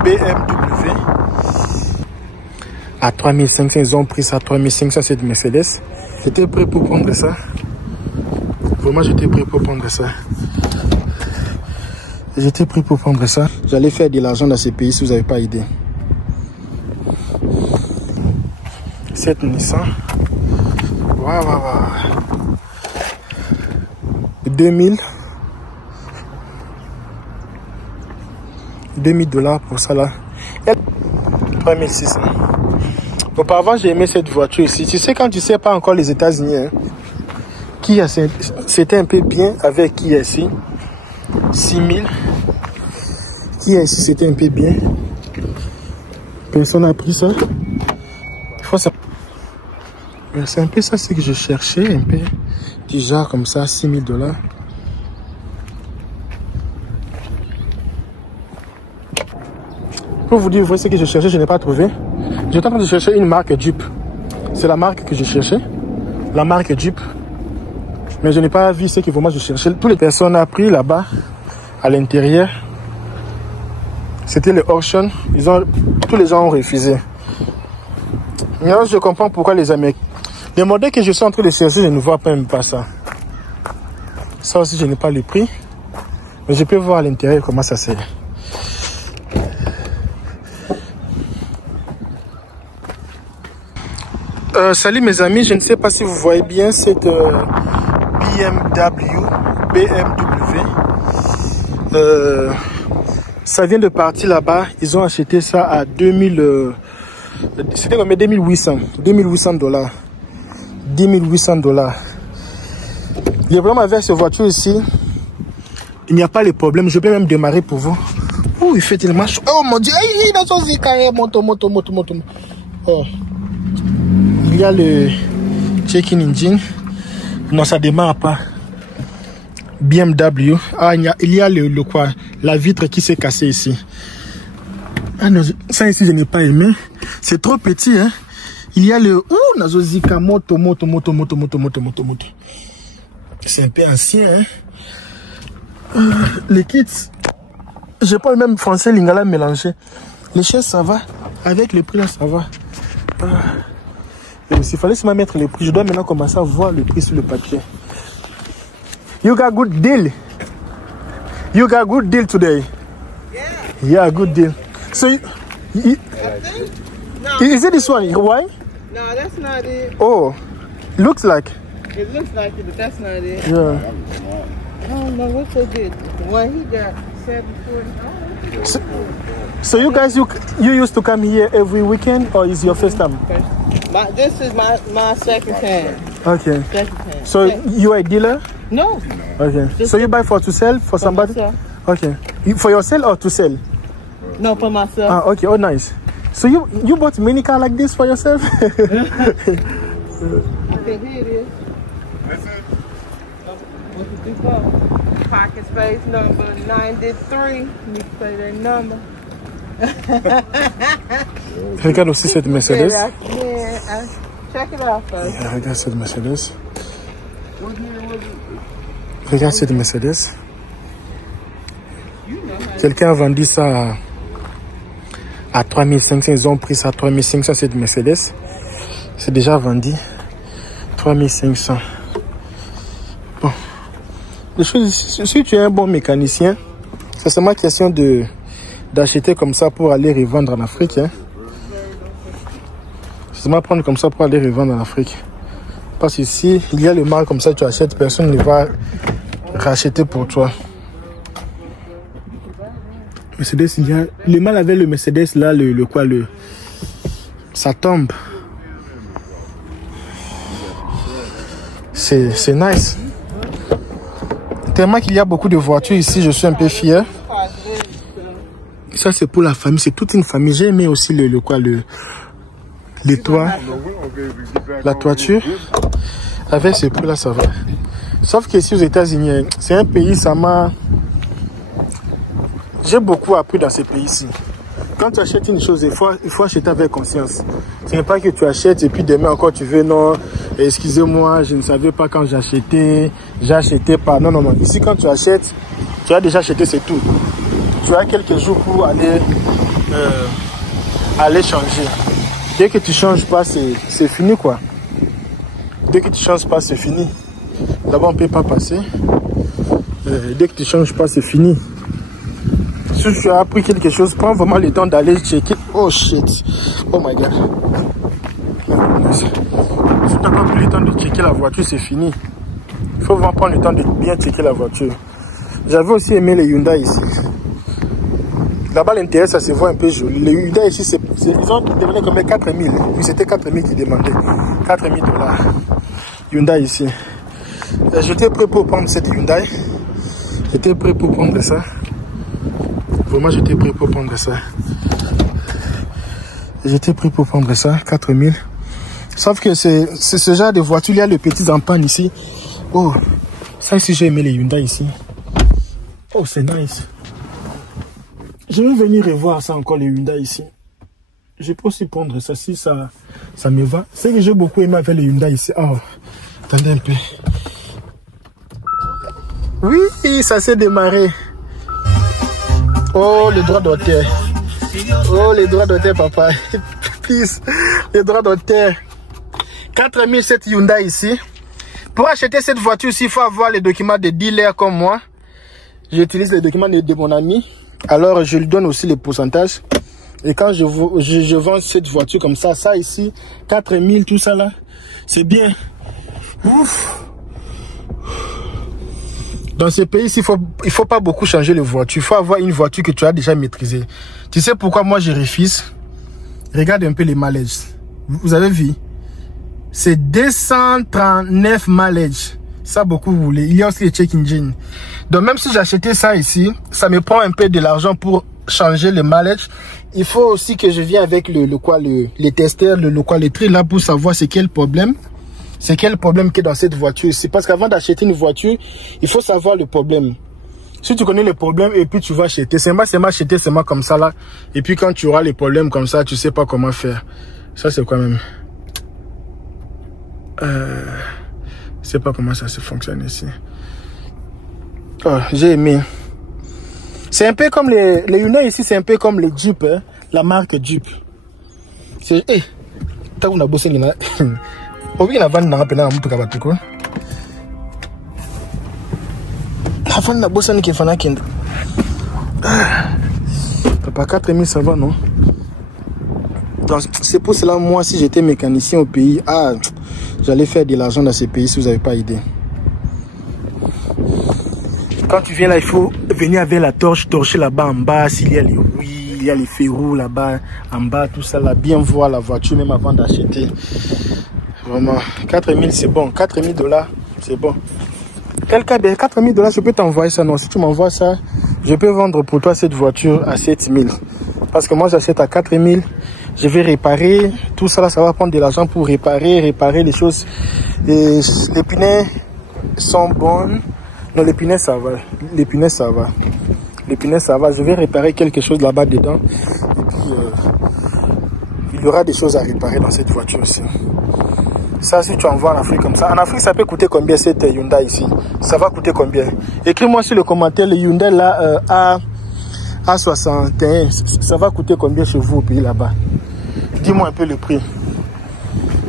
BMW. À 3500, ils ont pris ça à 3500, cette Mercedes. J'étais prêt pour prendre ça. Vraiment, j'étais prêt pour prendre ça. J'étais prêt pour prendre ça. J'allais faire de l'argent dans ces pays si vous n'avez pas idée. Cette Nissan. Waouh, waouh, waouh. 2000 $2000 pour ça là. 3600. Auparavant, j'ai aimé cette voiture ici. Tu sais, quand tu sais pas encore les États-Unis, hein, Kia, c'était un peu bien avec Kia ici. 6000. Kia ici, c'était un peu bien. Personne n'a pris ça. Il faut ça. C'est un peu ça ce que je cherchais, un peu du genre comme ça, $6000. Pour vous dire, ce que je cherchais, je n'ai pas trouvé. J'étais en train de chercher une marque Jeep. C'est la marque que je cherchais. La marque Jeep. Mais je n'ai pas vu ce que vraiment je cherchais. Toutes les personnes ont pris là-bas, à l'intérieur. C'était le auction. Tous les gens ont refusé. Maintenant, je comprends pourquoi les Américains... Les modèles que je suis en train de chercher, je ne vois même pas ça. Ça aussi, je n'ai pas le prix. Mais je peux voir à l'intérieur comment ça c'est. Salut mes amis, je ne sais pas si vous voyez bien cette BMW. Ça vient de partir là-bas. Ils ont acheté ça à 2000. C'était combien? $2800. $2800. $10 800. Le problème avec cette voiture ici, il n'y a pas de problème. Je peux même démarrer pour vous. Oh, il fait tellement chaud. Oh mon Dieu, il a son zikaï. Moto. Oh. Il y a le check-in engine. Non, ça démarre pas. BMW. Ah, il y a le quoi? La vitre qui s'est cassée ici. Ah non, ça ici, je n'ai pas aimé. C'est trop petit, hein. Il y a le... Oh, Nazozika, moto. C'est un peu ancien, hein. Les kits. J'ai pas le même français lingala mélangé. Les chaises, ça va. Avec le prix, là, ça va. S'il fallait seulement mettre le prix, je dois maintenant commencer à voir le prix sur le papier. You got good deal. You got good deal today. Yeah, good deal. So, no. Is it this one? Why? No, that's not it. Oh, looks like. It looks like it, but that's not it. Yeah. I don't know what's so good. The one he got, 740. So you guys, you used to come here every weekend, or is your first time? This is my second time. Okay. Second time. So you are a dealer? No. Okay. So you buy to sell for somebody? Myself. Okay. For yourself or to sell? No, for myself. Ah, okay. Oh, nice. So you bought mini car like this for yourself? I think here it is. That's it. What did you call? Pocket space number 93. You need to say that number. Regarde aussi cette Mercedes. Yeah, check it out first. Yeah, regarde cette Mercedes. Regarde cette Mercedes. Quelqu'un a vendu ça à 3500. Ils ont pris ça à 3500, cette Mercedes. C'est déjà vendu. 3500. Bon. Les choses, si tu es un bon mécanicien, c'est seulement question d'acheter comme ça pour aller revendre en Afrique. Hein. C'est seulement prendre comme ça pour aller revendre en Afrique. Parce qu'ici, il y a le mal comme ça, tu achètes, personne ne va racheter pour toi. Mercedes, il y a le mal avec le Mercedes là, ça tombe. C'est nice. Tellement qu'il y a beaucoup de voitures ici, je suis un peu fier. Ça c'est pour la famille, c'est toute une famille. J'ai aimé aussi les toits, la toiture. Avec ce prix là, ça va. Sauf qu'ici aux États-Unis, c'est un pays, ça m'a... J'ai beaucoup appris dans ce pays-ci. Quand tu achètes une chose, il faut acheter avec conscience. Ce n'est pas que tu achètes et puis demain encore tu veux, non, excusez-moi, je ne savais pas quand j'ai acheté pas. Non, non, non. Ici, quand tu achètes, tu as déjà acheté, c'est tout. Tu as quelques jours pour aller aller changer. Dès que tu changes pas, c'est fini quoi. Dès que tu changes pas, c'est fini. Là-bas, on peut pas passer. Dès que tu changes pas, c'est fini. Si tu as appris quelque chose, prends vraiment le temps d'aller checker. Oh shit. Oh my god. Si tu n'as pas pris le temps de checker la voiture, c'est fini. Il faut vraiment prendre le temps de bien checker la voiture. J'avais aussi aimé les Hyundai ici. Là-bas, l'intérieur, ça se voit un peu joli. Les Hyundai ici, ils ont demandé combien? 4 000. Oui, c'était 4 000 qu'ils demandaient. 4 000 $. Hyundai ici. J'étais prêt pour prendre cette Hyundai. J'étais prêt pour prendre ça. Vraiment, j'étais prêt pour prendre ça. J'étais prêt pour prendre ça. 4 000. Sauf que c'est ce genre de voiture. Il y a le petit en panne ici. Oh, ça ici, j'ai aimé les Hyundai ici. Oh, c'est nice. Je vais venir revoir ça encore, les Hyundai ici. Je peux aussi prendre ça si ça me va. C'est que j'ai beaucoup aimé avec les Hyundai ici. Oh, attendez un peu. Oui, ça s'est démarré. Oh, les droits d'auteur. Oh, les droits d'auteur, papa. Please, les droits d'auteur. 4 000 cette Hyundai ici. Pour acheter cette voiture ici, il faut avoir les documents de dealer comme moi. J'utilise les documents de mon ami. Alors, je lui donne aussi les pourcentages. Et quand je vends cette voiture comme ça, ça ici, 4 000, tout ça là, c'est bien. Ouf. Dans ce pays, il faut pas beaucoup changer les voitures. Il faut avoir une voiture que tu as déjà maîtrisée. Tu sais pourquoi moi je refuse? Regarde un peu les mileages. Vous avez vu? C'est 239 mileages. Ça, beaucoup vous voulez. Il y a aussi les check engine. Donc, même si j'achetais ça ici, ça me prend un peu de l'argent pour changer le mileage. Il faut aussi que je vienne avec les testeurs, le tri là pour savoir c'est quel problème. C'est quel problème qu'il y a dans cette voiture. C'est parce qu'avant d'acheter une voiture, il faut savoir le problème. Si tu connais le problème et puis tu vas acheter, c'est acheter seulement comme ça là. Et puis quand tu auras les problèmes comme ça, tu sais pas comment faire. Ça, c'est quoi même? Je sais pas comment ça se fonctionne ici. Oh, j'ai aimé. C'est un peu comme les Hyundai ici, c'est un peu comme les Jeep, hein, la marque Jeep. C'est t'as une bosse là. On vient avant na pena mutu kabatuko. Avant na bosse ni kifana kende. Papa 4 000 ça va non? C'est pour cela moi si j'étais mécanicien au pays, j'allais faire de l'argent dans ce pays si vous n'avez pas idée. Quand tu viens là, il faut venir avec la torche, torcher là-bas en bas, s'il y a les rouilles, il y a les ferrous là-bas, en bas, tout ça là, bien voir la voiture même avant d'acheter. Vraiment, 4 000 c'est bon, 4 000 $, c'est bon. Quelqu'un de 4 000 $, je peux t'envoyer ça, non, si tu m'envoies ça, je peux vendre pour toi cette voiture à 7 000. Parce que moi j'achète à 4 000. Je vais réparer, tout ça là, ça va prendre de l'argent pour réparer les choses. Et les pneus sont bons. Non, les pneus ça va. Les pneus ça va. Les pneus ça va. Je vais réparer quelque chose là-bas dedans. Et puis, il y aura des choses à réparer dans cette voiture aussi. Ça, si tu envoies en Afrique comme ça. En Afrique, ça peut coûter combien cette Hyundai ici? Ça va coûter combien? Écris-moi sur le commentaire, le Hyundai là, A61, ça va coûter combien chez vous au pays là-bas? Dis-moi un peu le prix.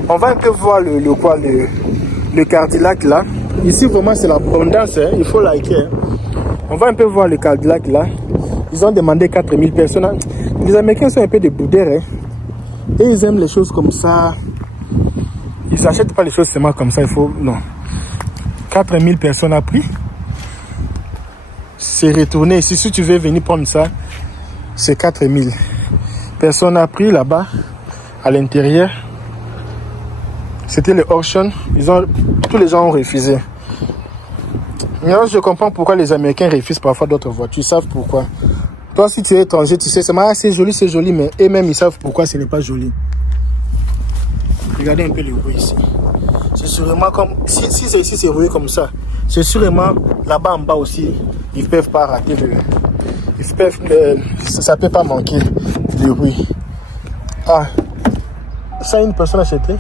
On va un peu voir le Cadillac là. Ici vraiment c'est l'abondance, hein. Il faut liker. Hein. On va un peu voir le Cadillac là. Ils ont demandé 4 000 personnes. Les Américains sont un peu des boudeurs. Hein. Et ils aiment les choses comme ça. Ils n'achètent pas les choses seulement comme ça. Il faut... Non. 4 000 personnes à prix. C'est retourné ici. Si tu veux venir prendre ça, c'est 4 000. Personne n'a pris là-bas, à l'intérieur. C'était le auction. Tous les gens ont refusé. Maintenant, je comprends pourquoi les Américains refusent parfois d'autres voitures. Ils savent pourquoi. Toi, si tu es étranger, tu sais, c'est joli, mais eux-mêmes, ils savent pourquoi ce n'est pas joli. Regardez un peu le bruit ici. C'est sûrement comme... Si c'est ici, c'est rouillé comme ça. C'est sûrement là-bas en bas aussi. Ils ne peuvent pas rater le... ça ne peut pas manquer le bruit. Ça, une personne a acheté?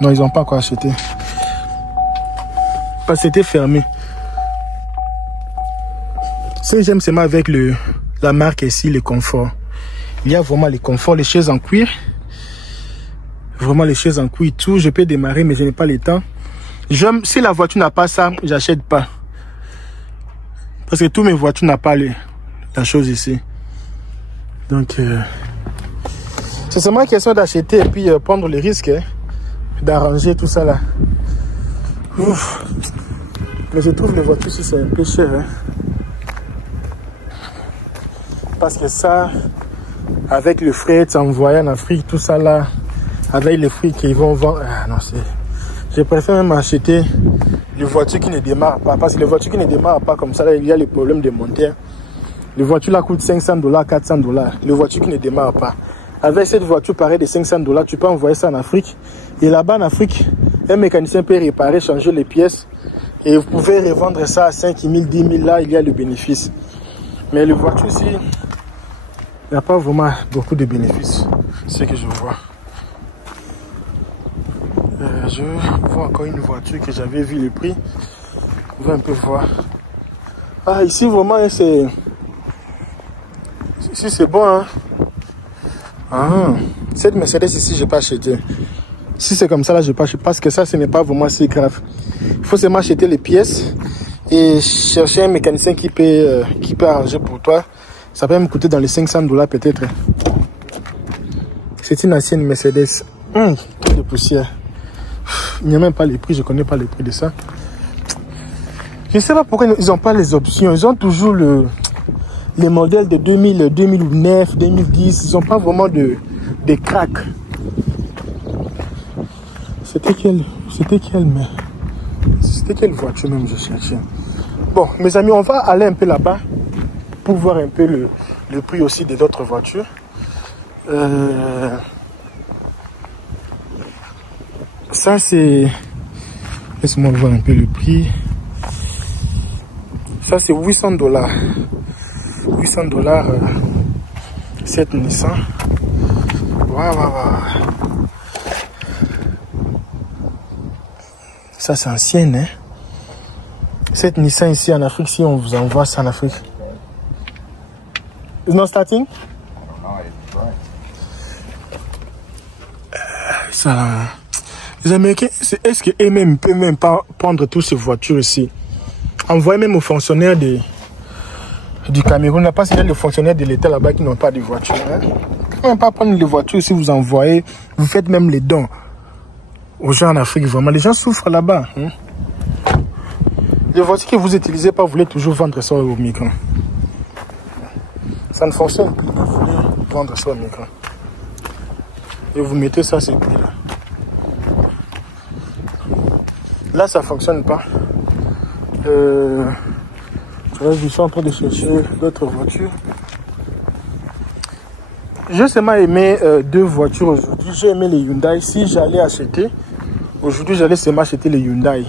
Non, ils n'ont pas quoi acheter. Parce que c'était fermé. Ce que j'aime, c'est avec La marque ici, le confort. Il y a vraiment les conforts, les chaises en cuir. Vraiment les chaises en cuir, tout. Je peux démarrer, mais je n'ai pas le temps. Si la voiture n'a pas ça, j'achète pas. Parce que toutes mes voitures n'ont pas la chose ici. Donc, c'est seulement question d'acheter et puis prendre le risque hein, d'arranger tout ça là. Ouf. Mais je trouve les voitures ici, c'est un peu cher. Hein. Parce que ça, avec le fret envoyé en Afrique, tout ça là, avec les fruits qu'ils vont vendre. Ah non, je préfère même acheter les voitures qui ne démarrent pas. Parce que les voitures qui ne démarrent pas comme ça, là, il y a les problèmes de moteur. Les voitures là coûtent $500, $400. Les voitures qui ne démarrent pas. Avec cette voiture pareille de $500, tu peux envoyer ça en Afrique. Et là-bas en Afrique, un mécanicien peut réparer, changer les pièces. Et vous pouvez revendre ça à 5 000, 10 000. Là, il y a le bénéfice. Mais les voitures ici, il n'y a pas vraiment beaucoup de bénéfices. C'est ce que je vois. Je vois encore une voiture que j'avais vu le prix. On va un peu voir. Ah, ici vraiment, c'est... Ici, c'est bon, hein. Ah, cette Mercedes ici, je n'ai pas acheté. Si c'est comme ça, là, je n'ai pas acheté. Parce que ça, ce n'est pas vraiment si grave. Il faut seulement acheter les pièces et chercher un mécanicien qui peut arranger pour toi. Ça peut me coûter dans les $500 peut-être. C'est une ancienne Mercedes. Trop de poussière. Il n'y a même pas les prix, je ne connais pas les prix de ça. Je ne sais pas pourquoi ils n'ont pas les options. Ils ont toujours les modèles de 2000, 2009, 2010. Ils n'ont pas vraiment de crack. C'était quelle voiture même je cherchais. Bon, mes amis, on va aller un peu là-bas pour voir un peu le prix aussi des autres voitures. Ça c'est... Laisse-moi voir un peu le prix. Ça c'est $800. $800 cette Nissan. Waouh. Ça c'est ancienne hein. Cette Nissan ici en Afrique, si on vous envoie ça en Afrique. It's not starting? Ça là. Les Américains, est-ce qu'eux-mêmes peuvent même pas prendre toutes ces voitures ici? Envoyer même aux fonctionnaires du Cameroun, parce qu'il y a les fonctionnaires de l'État là-bas qui n'ont pas de voiture. Hein? Ils ne peuvent même pas prendre les voitures si vous envoyez, vous faites même les dons aux gens en Afrique. Vraiment, les gens souffrent là-bas. Hein? Les voitures que vous n'utilisez pas, vous voulez toujours vendre ça aux migrants. Ça ne fonctionne plus, vous voulez vendre ça aux migrants. Et vous mettez ça à ce prix-là. Là, ça ne fonctionne pas. Je suis en train de chercher d'autres voitures. J'ai seulement aimé deux voitures aujourd'hui. J'ai aimé les Hyundai. Si j'allais acheter, aujourd'hui, j'allais seulement acheter les Hyundai.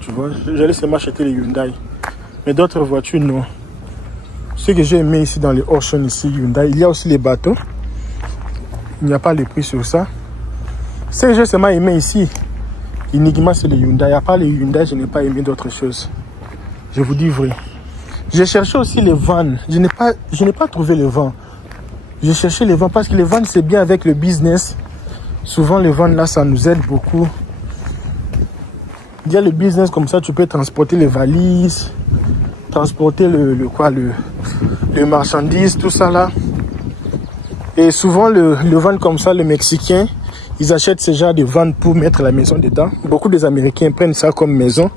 Tu vois, j'allais seulement acheter les Hyundai. Mais d'autres voitures, non. Ce que j'ai aimé ici dans les Ocean, ici, Hyundai, il y a aussi les bateaux. Il n'y a pas les prix sur ça. Ce que j'ai seulement aimé ici, uniquement c'est les Hyundai. À part les Hyundai, je n'ai pas aimé d'autres choses. Je vous dis vrai. J'ai cherché aussi les vannes. Je n'ai pas trouvé les vannes. J'ai cherché les vannes parce que les vannes, c'est bien avec le business. Souvent, les vannes, là, ça nous aide beaucoup. Il y a le business comme ça, tu peux transporter les valises, transporter le marchandise, tout ça là. Et souvent, le van comme ça, les Mexicains, ils achètent ce genre de van pour mettre la maison dedans. Beaucoup des Américains prennent ça comme maison.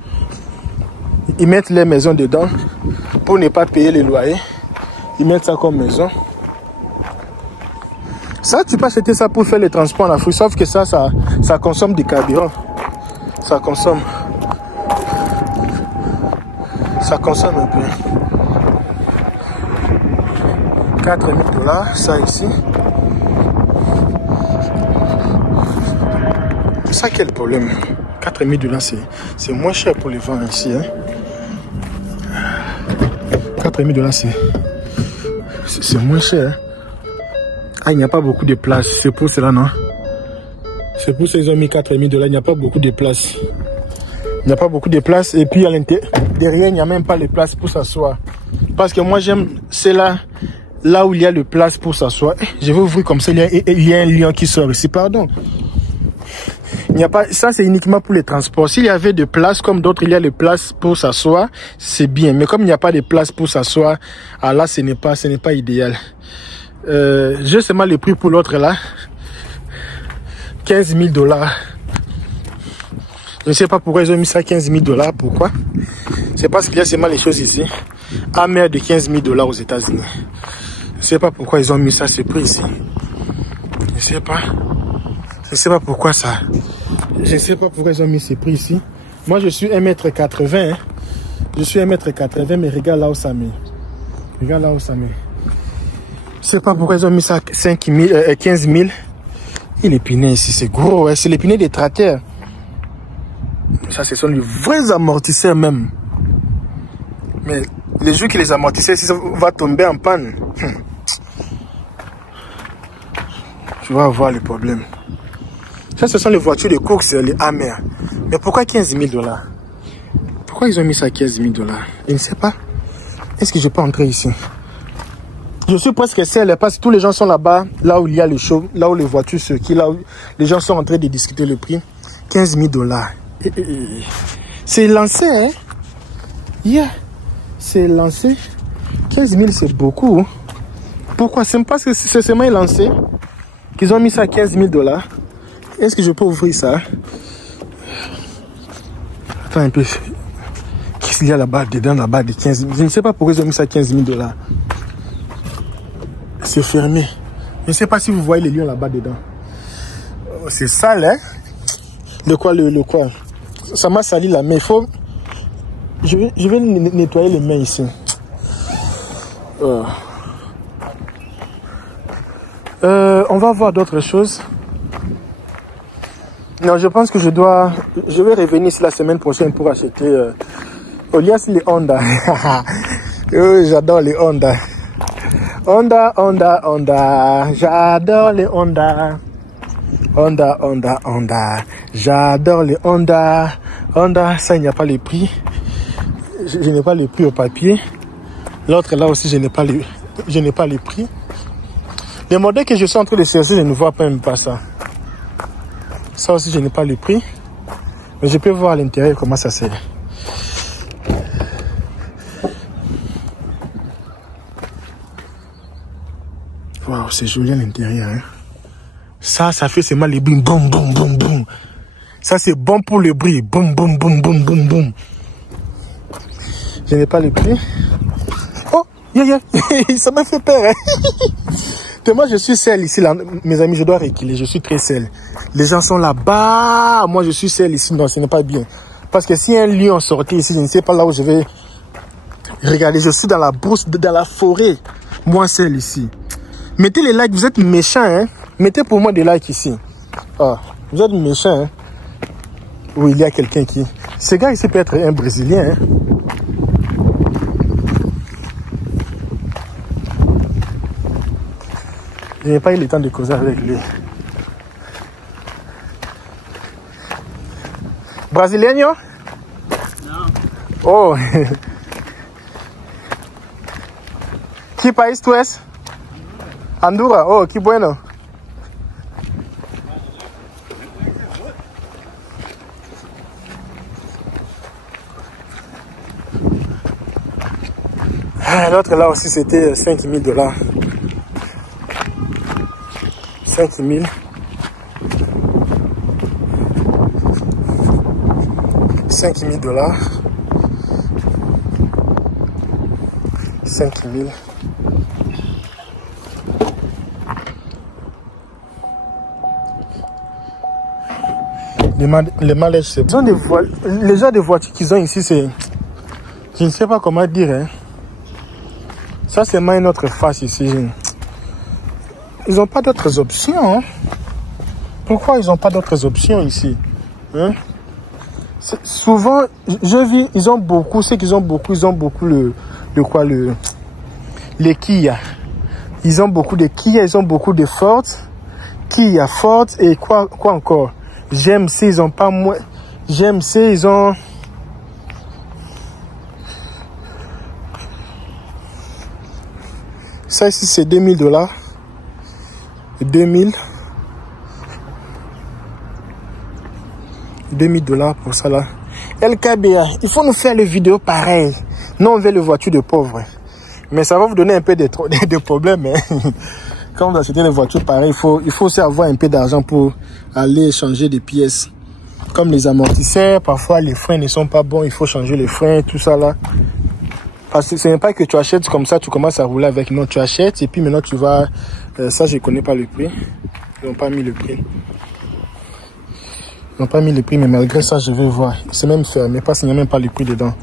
Ils mettent les maisons dedans pour ne pas payer les loyers. Ils mettent ça comme maison. Ça, tu peux acheter ça pour faire les transports en Afrique, sauf que ça consomme du carburant. Ça consomme un peu. $4000, ça ici. Ça, quel problème? $4000, c'est moins cher pour les vents ici. Hein? $4000, c'est moins cher. Hein? Ah, il n'y a pas beaucoup de place. C'est pour cela, non? C'est pour ça qu'ils ont mis $4000. Il n'y a pas beaucoup de place. Il n'y a pas beaucoup de place. Et puis à l'intérieur, derrière, il n'y a même pas de place pour s'asseoir. Parce que moi, j'aime, c'est là où il y a de place pour s'asseoir. Je vais ouvrir comme ça, il y a un lion qui sort ici, pardon. Il n'y a pas, ça c'est uniquement pour les transports. S'il y avait de place comme d'autres, il y a de place pour s'asseoir, c'est bien. Mais comme il n'y a pas de place pour s'asseoir, ah là ce n'est pas idéal. J'ai seulement le prix pour l'autre là. 15 000 $. Je ne sais pas pourquoi ils ont mis ça 15 000 $. Pourquoi? C'est parce qu'il y a seulement les choses ici. Hammer de 15 000 $ aux États-Unis. Je ne sais pas pourquoi ils ont mis ça ce prix ici. Je ne sais pas. Je ne sais pas pourquoi ça. Je ne sais pas pourquoi ils ont mis ce prix ici. Moi, je suis 1,80 m. Hein. Je suis 1,80 m, mais regarde là où ça met. Regarde là où ça met. Je ne sais pas pourquoi ils ont mis ça 15 000. Et l'épinay ici, c'est gros. Hein. C'est l'épinay des tracteurs. Ça, ce sont les vrais amortisseurs même. Mais les jours qui les amortisseurs, si ça va tomber en panne, tu vas avoir les problèmes. Ça, ce sont les voitures de course, les Hammer. Mais pourquoi 15 000 $? Pourquoi ils ont mis ça à 15 000 $? Je ne sais pas. Est-ce que je peux entrer ici? Je suis presque seul parce que tous les gens sont là-bas, là où il y a le show, là où les voitures circulent, là où les gens sont en train de discuter le prix. 15 000 $. C'est lancé, hein? Yeah. C'est lancé. 15 000, c'est beaucoup. Pourquoi? C'est parce que c'est seulement lancé qu'ils ont mis ça à 15 000 $. Est-ce que je peux ouvrir ça? Attends un peu. Qu'est-ce qu'il y a là-bas, dedans, là-bas, de 15 000? Je ne sais pas pourquoi ils ont mis ça à 15 000 $. C'est fermé. Je ne sais pas si vous voyez les lions là-bas dedans. Oh, c'est sale, hein? Le quoi? Ça m'a sali la main. Il faut... Je vais nettoyer les mains ici. On va voir d'autres choses. Non, je pense que je vais revenir ici la semaine prochaine pour acheter Olias les Honda. J'adore les Honda. Honda. J'adore les Honda. Honda. J'adore les Honda. Honda, ça il n'y a pas les prix. Je n'ai pas le prix au papier. L'autre là aussi, je n'ai pas les prix. Les modèles que je suis en train de chercher, je ne vois même pas ça. Ça aussi, je n'ai pas le prix. Mais je peux voir à l'intérieur comment ça c'est. Waouh, c'est joli à l'intérieur. Hein? Ça fait seulement les bruits. Boum, boum, boum, boum. Ça, c'est bon pour le bruit. Boum, boum, boum, boum, boum, boum. Je n'ai pas le prix. Oh, ça m'a fait peur. Hein? Moi, je suis seul ici, là. Mes amis, je dois reculer. Je suis très seul. Les gens sont là-bas. Moi, je suis seul ici. Non, ce n'est pas bien. Parce que si un lion sortait ici, je ne sais pas là où je vais regarder. Je suis dans la brousse, dans la forêt. Moi, seul ici. Mettez les likes. Vous êtes méchants, hein? Mettez pour moi des likes ici. Ah, vous êtes méchants, hein? Oui, il y a quelqu'un qui... Ce gars ici peut être un Brésilien, hein? Je n'ai pas eu le temps de causer avec lui. Brasileño? Non. Oh. ¿Qué país tú es? Honduras. Oh, qué bueno. L'autre là aussi c'était 5 000 $. 5 000. 5 000 $. 5 000. Les malaises, c'est... Les gens de voitures qu'ils ont ici, c'est... Je ne sais pas comment dire, hein. Ça, c'est une autre face ici. Ils n'ont pas d'autres options. Hein? Pourquoi ils n'ont pas d'autres options ici? Hein? Souvent, je vis, ils ont beaucoup les Kia. Ils ont beaucoup de Kia, ils ont beaucoup de Ford. Kia, Ford et quoi encore? GMC, ils ont pas moins. GMC, ils ont Ça ici, c'est 2000 $. 2000 $ pour ça là. LKBA, il faut nous faire les vidéos pareilles. Nous, on veut les voitures de pauvres. Mais ça va vous donner un peu de problèmes. Hein. Quand vous achetez les voitures pareilles, il faut aussi avoir un peu d'argent pour aller changer des pièces. Comme les amortisseurs, parfois les freins ne sont pas bons, il faut changer les freins, tout ça là. Parce que ce n'est pas que tu achètes comme ça, tu commences à rouler avec. Non, tu achètes et puis maintenant tu vas... ça, je ne connais pas le prix. Ils n'ont pas mis le prix. Ils n'ont pas mis le prix, mais malgré ça, je vais voir. C'est même fermé, parce qu'il n'y a même pas le prix dedans.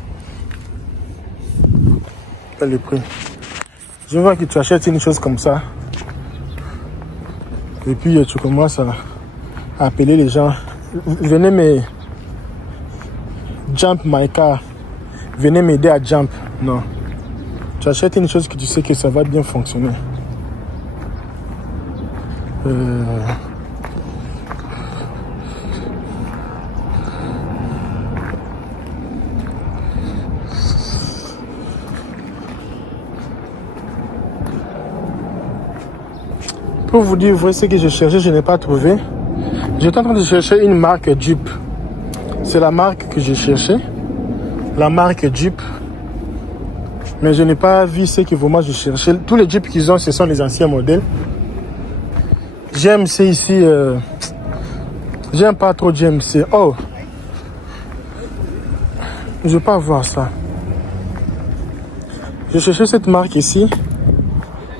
Pas le prix. Je vois que tu achètes une chose comme ça. Et puis tu commences à appeler les gens. Venez me... Jump my car. Venez m'aider à jump. Non. Tu achètes une chose que tu sais que ça va bien fonctionner. Pour vous dire, vrai, ce que je cherchais, je n'ai pas trouvé. J'étais en train de chercher une marque Jeep. C'est la marque que je cherchais. La marque Jeep. Mais je n'ai pas vu ce que vraiment je cherchais. Tous les Jeeps qu'ils ont, ce sont les anciens modèles. GMC ici, j'aime pas trop GMC. Oh, je peux pas voir ça. Je cherchais cette marque ici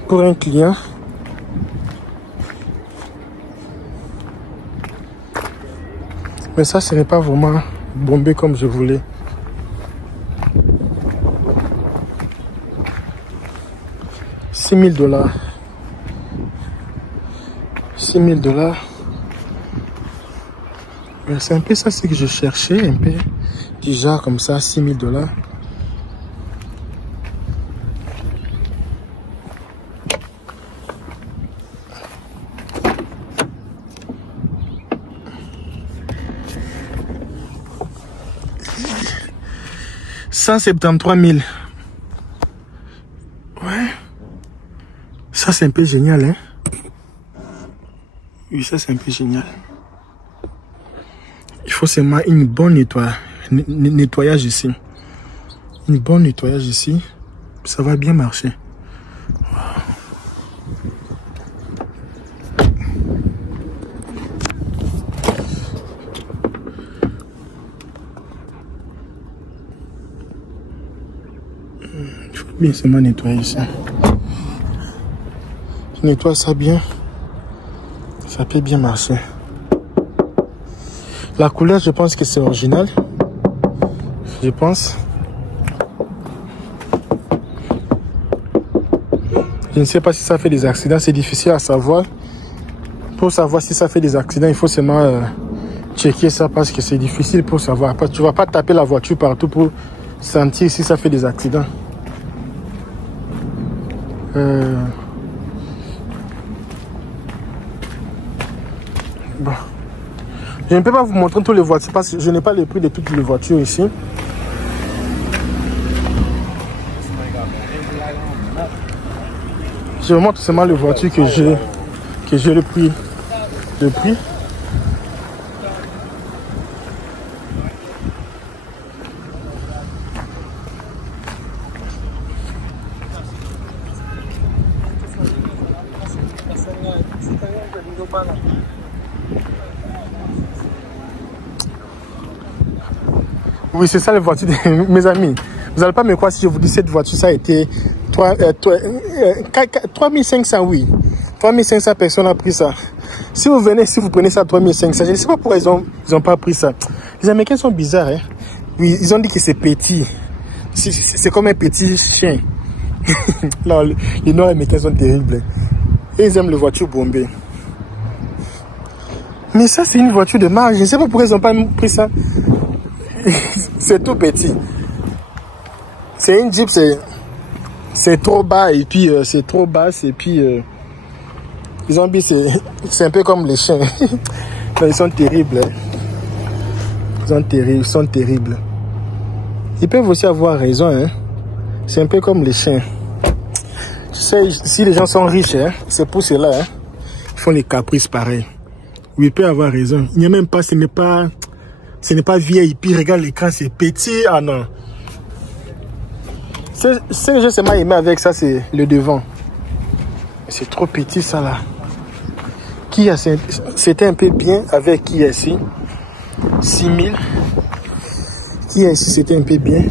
pour un client. Mais ça, ce n'est pas vraiment bombé comme je voulais. $6 000. 6 000 $. C'est un peu ça ce que je cherchais, un peu du genre comme ça, 6 000 $. $173 000. Ouais. Ça, c'est un peu génial, hein. Oui, ça, c'est un peu génial. Il faut seulement une bonne nettoyage ici. Une bonne nettoyage ici. Ça va bien marcher. Il faut bien seulement nettoyer ça. Je nettoie ça bien. Ça peut bien marcher. La couleur, je pense que c'est original. Je pense. Je ne sais pas si ça fait des accidents. C'est difficile à savoir. Pour savoir si ça fait des accidents, il faut seulement checker ça parce que c'est difficile pour savoir. Tu ne vas pas taper la voiture partout pour sentir si ça fait des accidents. Bon. Je ne peux pas vous montrer toutes les voitures parce que je n'ai pas le prix de toutes les voitures ici. Je vous montre seulement les voitures que j'ai le prix. Oui, c'est ça les voitures de mes amis. Vous n'allez pas me croire si je vous dis cette voiture, ça a été 3500, oui. 3500 personnes ont pris ça. Si vous prenez ça à 3500, je ne sais pas pourquoi ils ont pas pris ça. Les Américains sont bizarres, hein. Oui, ils ont dit que c'est petit. C'est comme un petit chien. Non, les Nord-Américains sont terribles. Et ils aiment les voitures bombées. Mais ça, c'est une voiture de marque. Je ne sais pas pourquoi ils n'ont pas pris ça. C'est tout petit. C'est une Jeep, c'est trop bas et puis c'est trop basse et puis ils ont dit c'est un peu comme les chiens. Ils sont terribles. Hein. Ils sont terribles. Ils peuvent aussi avoir raison. Hein. C'est un peu comme les chiens. Tu sais, si les gens sont riches, hein, c'est pour cela, hein, ils font les caprices pareils. Oui, il peut avoir raison. Il n'y a même pas, ce n'est pas vieille. Puis regarde l'écran, c'est petit. Ah non. Ce que j'ai seulement aimé avec ça, c'est le devant. C'est trop petit ça là. Kia, c'était un peu bien avec Kia ici. 6000. Kia ici, c'était un peu bien.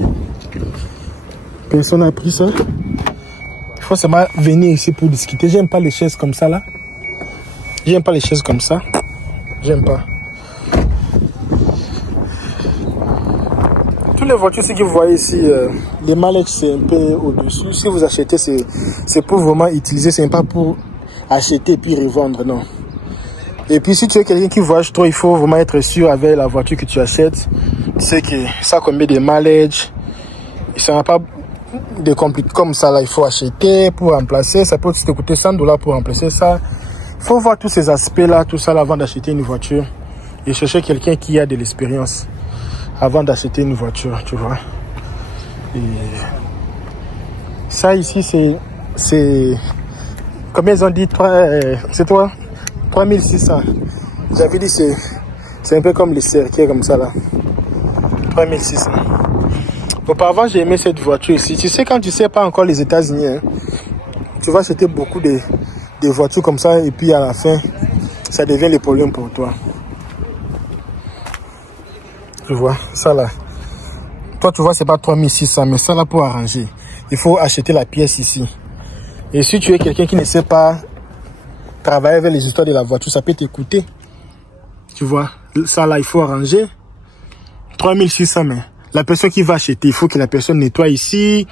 Personne n'a pris ça. Il faut seulement venir ici pour discuter. J'aime pas les chaises comme ça là. J'aime pas les chaises comme ça. J'aime pas. Toutes les voitures que vous voyez ici, les mallettes c'est un peu au-dessus. Si vous achetez, c'est pour vraiment utiliser, c'est pas pour acheter et puis revendre, non. Et puis si tu es quelqu'un qui voyage trop, il faut vraiment être sûr avec la voiture que tu achètes. Tu sais que ça combien de mallettes. Ça n'a pas de compliqué comme ça là, il faut acheter pour remplacer. Ça peut aussi te coûter $100 pour remplacer ça. Il faut voir tous ces aspects là, tout ça là avant d'acheter une voiture. Et chercher quelqu'un qui a de l'expérience avant d'acheter une voiture, tu vois. Et ça ici, c'est combien ils ont dit? C'est toi 3600. J'avais dit c'est un peu comme les cercueils comme ça là. 3600. Auparavant, j'ai aimé cette voiture ici. Tu sais, quand tu sais pas encore les États-Unis, hein, tu vas acheter beaucoup de voitures comme ça et puis à la fin, ça devient le problème pour toi. Tu vois, ça là. Toi, tu vois, c'est pas 3600, mais ça là pour arranger. Il faut acheter la pièce ici. Et si tu es quelqu'un qui ne sait pas travailler avec les histoires de la voiture, ça peut t'écouter. Tu vois, ça là, il faut arranger. 3600, mais la personne qui va acheter, il faut que la personne nettoie ici.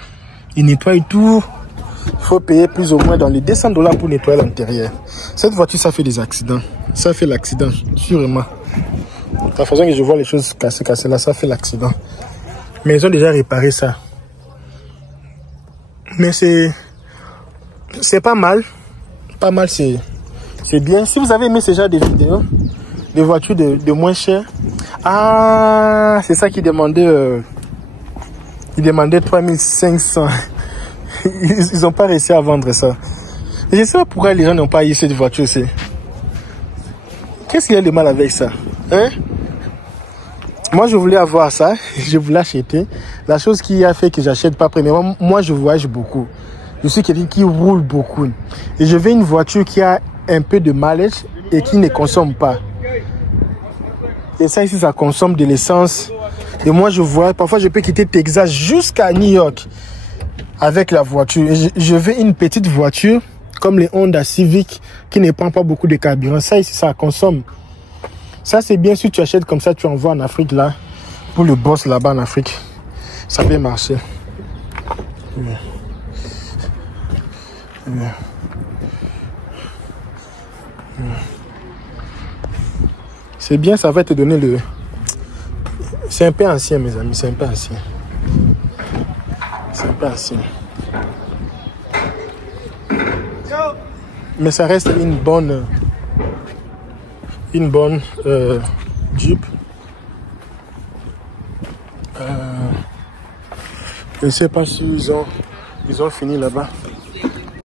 Il nettoie tout. Il faut payer plus ou moins dans les $200 pour nettoyer l'intérieur. Cette voiture, ça fait des accidents. Ça fait l'accident, sûrement. La façon que je vois les choses cassées là, ça fait l'accident. Mais ils ont déjà réparé ça. Mais c'est pas mal. Pas mal, c'est bien. Si vous avez aimé ce genre de vidéos, des voitures de moins chères. Ah, c'est ça qu'ils demandaient. Ils demandaient 3500. Ils n'ont pas réussi à vendre ça. Et je ne sais pas pourquoi les gens n'ont pas eu cette voiture aussi. Qu'est-ce qu'il y a de mal avec ça? Hein? Moi, je voulais avoir ça. Je voulais acheter. La chose qui a fait que j'achète pas, premièrement, moi, je voyage beaucoup. Je suis quelqu'un qui roule beaucoup. Et je veux une voiture qui a un peu de mileage et qui ne consomme pas. Et ça ici, ça consomme de l'essence. Et moi, je vois, parfois, je peux quitter Texas jusqu'à New York avec la voiture. Et je veux une petite voiture comme les Honda Civic qui ne prend pas beaucoup de carburant. Ça ici, ça consomme. Ça, c'est bien si tu achètes comme ça, tu envoies en Afrique là, pour le boss là-bas en Afrique. Ça peut marcher. C'est bien, ça va te donner le... C'est un peu ancien, mes amis, c'est un peu ancien. C'est un peu ancien. Mais ça reste une bonne Jeep. Je ne sais pas si ils ont fini là-bas.